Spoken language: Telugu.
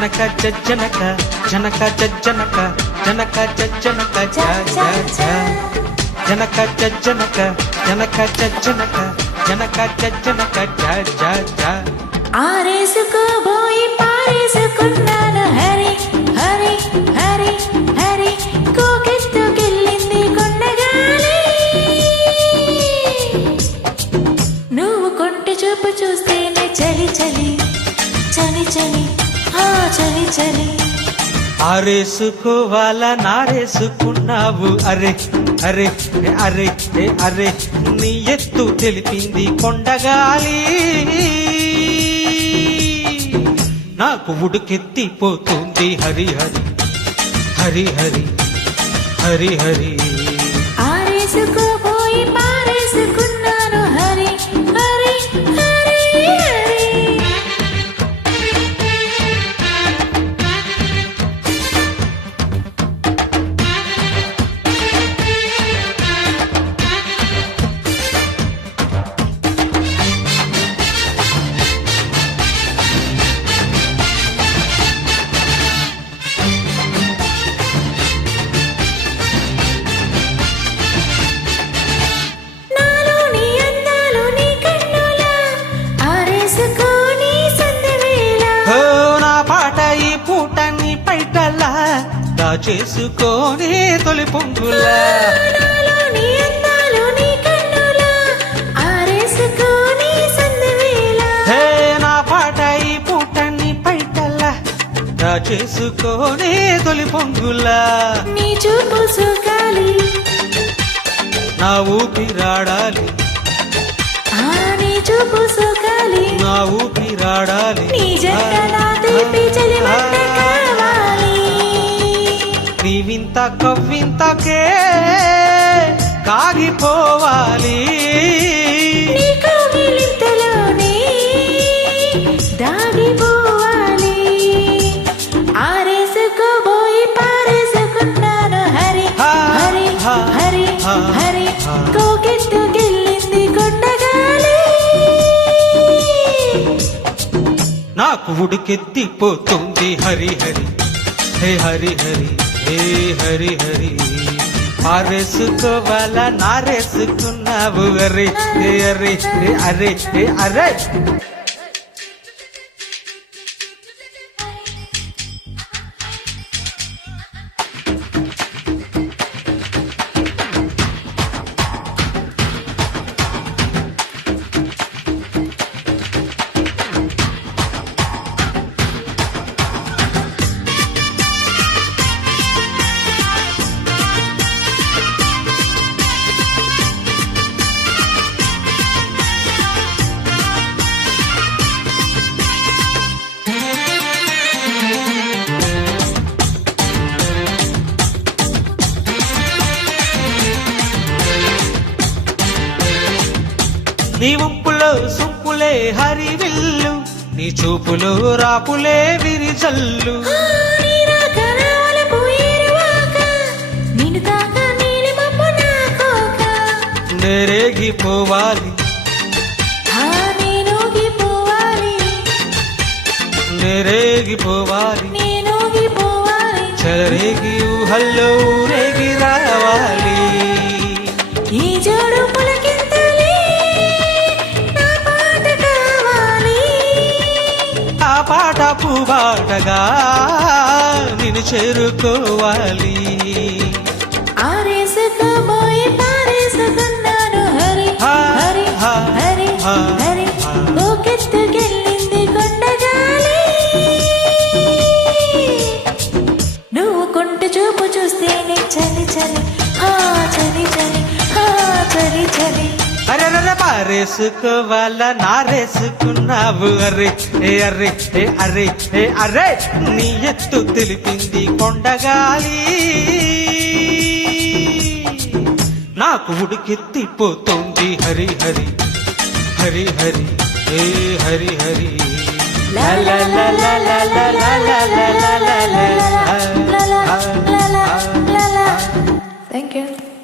జనక జనక జనక జనక జనక జనక జ జ జ జనక జనక జనక జనక జనక జనక జ జ జ ఆరేసుకోబోయి పారేసుకున్నాను హరి హరి హరి హరి కోకెత్తుకెళ్ళింది కొండగాలి నువ్వు కొంటి చూపు చూస్తేనే చలి చలి చలి చలి ఆ చలి చలి ఆరేసుకోవాలా నారేసుకున్నావు అరే అరే అరే అరే నీ ఎత్తు తెలిపింది కొండగాలి నాకు ఉడుకెత్తిపోతుంది హరి హరి హరి హరి హరి హరి ఆరేసుకోబోయి పారేసుకున్నాను హరి హరి హరి హరి చేసుకొని తొలి పొంగుల హే నా పాట ఈ పూటని పైటల చేసుకొని తొలి పొంగుల నీ చూపు సుగాలి నా ఊపిరాడాలి నీ చూపు సుగాలి నా ఊపిరాడాలి నీ జంట నా తీపి చలిమంట కావాలి నీ వింత కవ్వింతకే కాగిపోవాలి నీ కౌగిలింతలోనే దాగిపోవాలి ఆరేసుకోబోయి పారేసుకున్నాను హరి హరి హరి హరి కోకెత్తు గిల్లింది కొండగాలి నాకు ఉడికెత్తిపోతుంది హరి హరి హే హరి హరి హే హరి హరి ఆరేసుకోవాలా నారేసుకున్నావు అరే అరే అరే అరే నీ వంపులో సొంపులే హరివిల్లు నీ చూపులో రాపులే విరిజల్లు నెరేగిపోవాలి నెరేగిపోవాలి చెలరేగి ఊహల్లో ఊరేగి రావాలి ఈ జోడు పులకింతలే నా పాట కావాలి ఆ పాట పూబాటగా నిన్ను చేరుకోవాలి ఆరేసుకోబోయి పారేసుకున్నాను హరి హరి హరి హరి కోకెత్తుకెళ్ళింది కొండగాలి నువ్వు కొంట చూపు చూస్తేనే చలి చలి చలి చలి చలి చలి అరే పారేసుకోవాలా నారేసుకున్నావు అరే అరే అరే అరే నీ ఎత్తు తెలిపింది కొండగాలి నాకు ఉడికెత్తిపోతుంది హరి హరి హరి హరి హే హరి హరి లా లా లా లా లా లా లా లా లా లా లా లా. Thank you.